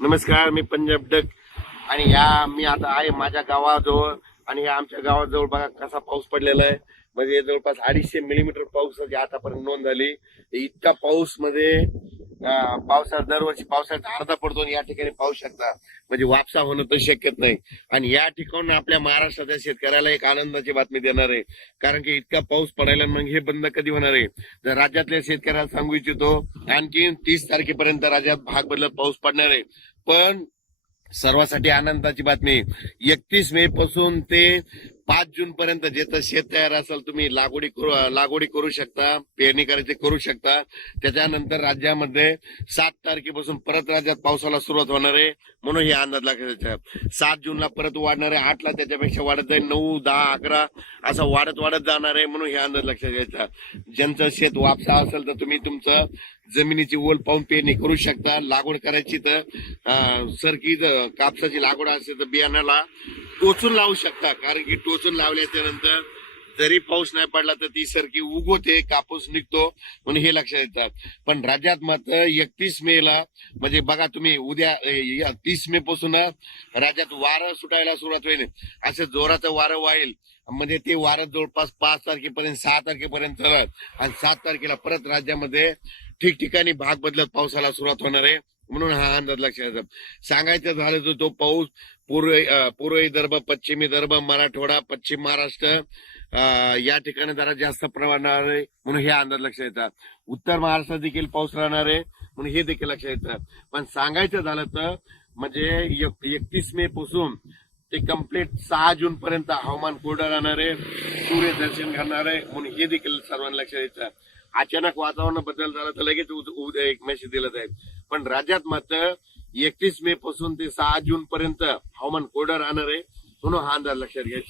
नमस्कार मी पंजाब डक. आणि या मी आता आहे माझ्या गावाजवळ. आणि या आमच्या गावाजवळ बघा कसा पाऊस पडलेला आहे. म्हणजे जवळपास अडीचशे मिलीमीटर पाऊस आतापर्यंत नोंद झाली. इतका पाऊसमध्ये पावसात पावसाळ्यात दरवर्षी पावसाळ्यात अर्धा पडतो आणि या ठिकाणी पाहू शकता. म्हणजे वापसा होणं तर शक्यच नाही. आणि या ठिकाणून आपल्या महाराष्ट्राच्या शेतकऱ्याला एक आनंदाची बातमी देणार आहे. कारण की इतका पाऊस पडायला मग हे बंद कधी होणार आहे? तर राज्यातल्या शेतकऱ्याला सांगू इच्छितो आणखी तीस तारखेपर्यंत राज्यात भाग बदलत पाऊस पडणार आहे. पण सर्वांसाठी आनंदाची बातमी एकतीस मे पासून ते पाच जून पर्यंत जेथं शेत तयार असेल तुम्ही लागवडी करू लागवडी करू शकता पेरणी करायची करू शकता. त्याच्यानंतर राज्यामध्ये सात तारखेपासून परत राज्यात पावसाला सुरुवात होणार आहे. म्हणून हे अंदाज लक्षात सात जूनला परत वाढणार आहे आठला त्याच्यापेक्षा वाढत जाईल नऊ दहा अकरा असं वाढत वाढत जाणार आहे. म्हणून हे अंदाज लक्षात घ्यायचा. ज्यांचं शेत वापसा असेल तर तुम्ही तुमचं जमिनीची ओल पाहून पेरणी करू शकता. लागवड करायची तर सरकी कापसाची लागवड असेल तर बियाण्याला टोचून लावू शकता. कारण की टोचून लावल्याच्या नंतर जरी पाऊस नाही पडला तर ती सरकी उगवते कापूस निघतो म्हणून हे लक्षात येतात. पण राज्यात मात्र एकतीस मे ला म्हणजे बघा तुम्ही उद्या तीस मे पासून राज्यात वारं सुटायला सुरुवात होईल. असं जोराचं वारं वाईल म्हणजे ते वारं जवळपास पाच तारखेपर्यंत सहा तारखेपर्यंत आणि सात तारखेला परत राज्यामध्ये ठिकठिकाणी भाग बदलत पावसाला सुरुवात होणार आहे. म्हणून हा अंदाज लक्षात येतात सांगायचं झालं तर तो पाऊस पूर्व पूर्व विदर्भ पश्चिम विदर्भ मराठवाडा पश्चिम महाराष्ट्र या ठिकाणी जरा जास्त प्रमाणावर आहे म्हणून हे अंदाज लक्षात येतात उत्तर महाराष्ट्रात देखील पाऊस राहणार आहे म्हणून हे देखील लक्षात येतं. पण सांगायचं झालं तर म्हणजे एकतीस मे पासून ते कंप्लीट सहा जून पर्यंत हवामान कोरडं राहणार आहे. सूर्य दर्शन घडणार आहे म्हणून हे देखील सर्वांना लक्षात येतं. अचानक वातावरण बदल झाला तर लगेच उद्या एक मेसेज दिला जाईल. पण राज्यात मात्र एकतीस मे पासून ते सहा जून पर्यंत हवामान कोरडं राहणार आहे. म्हणून हा अंदाज लक्षात घ्यायचा.